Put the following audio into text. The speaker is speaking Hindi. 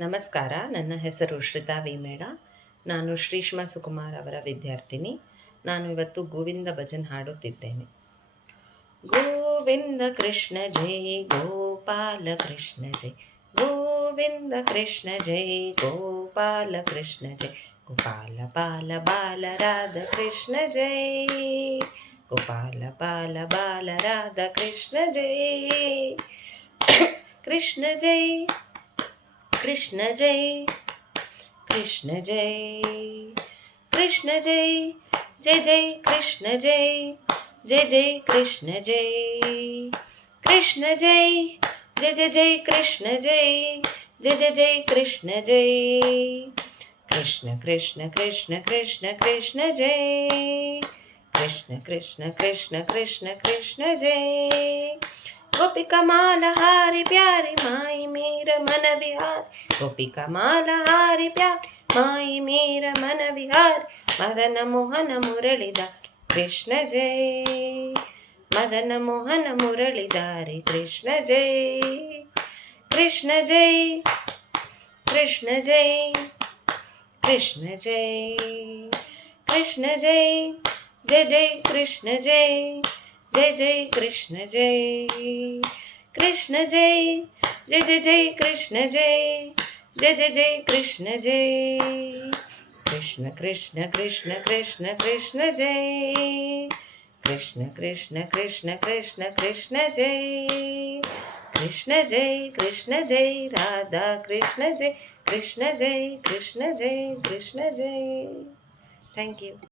ನಮಸ್ಕಾರ. ನನ್ನ ಹೆಸರು ಶ್ರಿತಾ ವಿ ಮೇಡ. ನಾನು ಶ್ರೀಷ್ಮಾ ಸುಕುಮಾರ್ ಅವರ ವಿದ್ಯಾರ್ಥಿನಿ. ನಾನು ಇವತ್ತು ಗೋವಿಂದ ಭಜನ್ ಹಾಡುತ್ತಿದ್ದೇನೆ. ಗೋವಿಂದ ಕೃಷ್ಣ ಜೈ ಗೋಪಾಲ ಕೃಷ್ಣ ಜೈ, ಗೋವಿಂದ ಕೃಷ್ಣ ಜೈ ಗೋಪಾಲ ಕೃಷ್ಣ ಜೈ, ಗೋಪಾಲ ಬಾಲ ಬಾಲ ರಾಧ ಕೃಷ್ಣ ಜೈ, ಗೋಪಾಲ ಬಾಲ ಬಾಲ ರಾಧ ಕೃಷ್ಣ ಜೈ, ಕೃಷ್ಣ ಜೈ कृष्ण जय, कृष्ण जय, कृष्ण जय, जय जय कृष्ण जय, जय जय कृष्ण जय, कृष्ण जय, जय जय जय कृष्ण जय, जय जय जय कृष्ण जय, कृष्ण कृष्ण कृष्ण कृष्ण कृष्ण जय, कृष्ण कृष्ण कृष्ण कृष्ण कृष्ण जय, गोपिका माला हारी प्यारी माई मेरा मन विहार, गोपिका माला हारी प्यारी माई मेरा मन विहार, मदन मोहन मुरलीधर कृष्ण जय, मदन मोहन मुरलीधर कृष्ण जय, कृष्ण जय, कृष्ण जय, कृष्ण जय, कृष्ण जय, जय जय कृष्ण जय, जय जय कृष्ण जय, कृष्ण जय, जय जय जय कृष्ण जय, जय जय जय कृष्ण जय, कृष्ण कृष्ण कृष्ण कृष्ण कृष्ण जय, कृष्ण कृष्ण कृष्ण कृष्ण कृष्ण जय, कृष्ण जय, कृष्ण जय, राधा कृष्ण जय, कृष्ण जय, कृष्ण जय, कृष्ण जय. Thank you.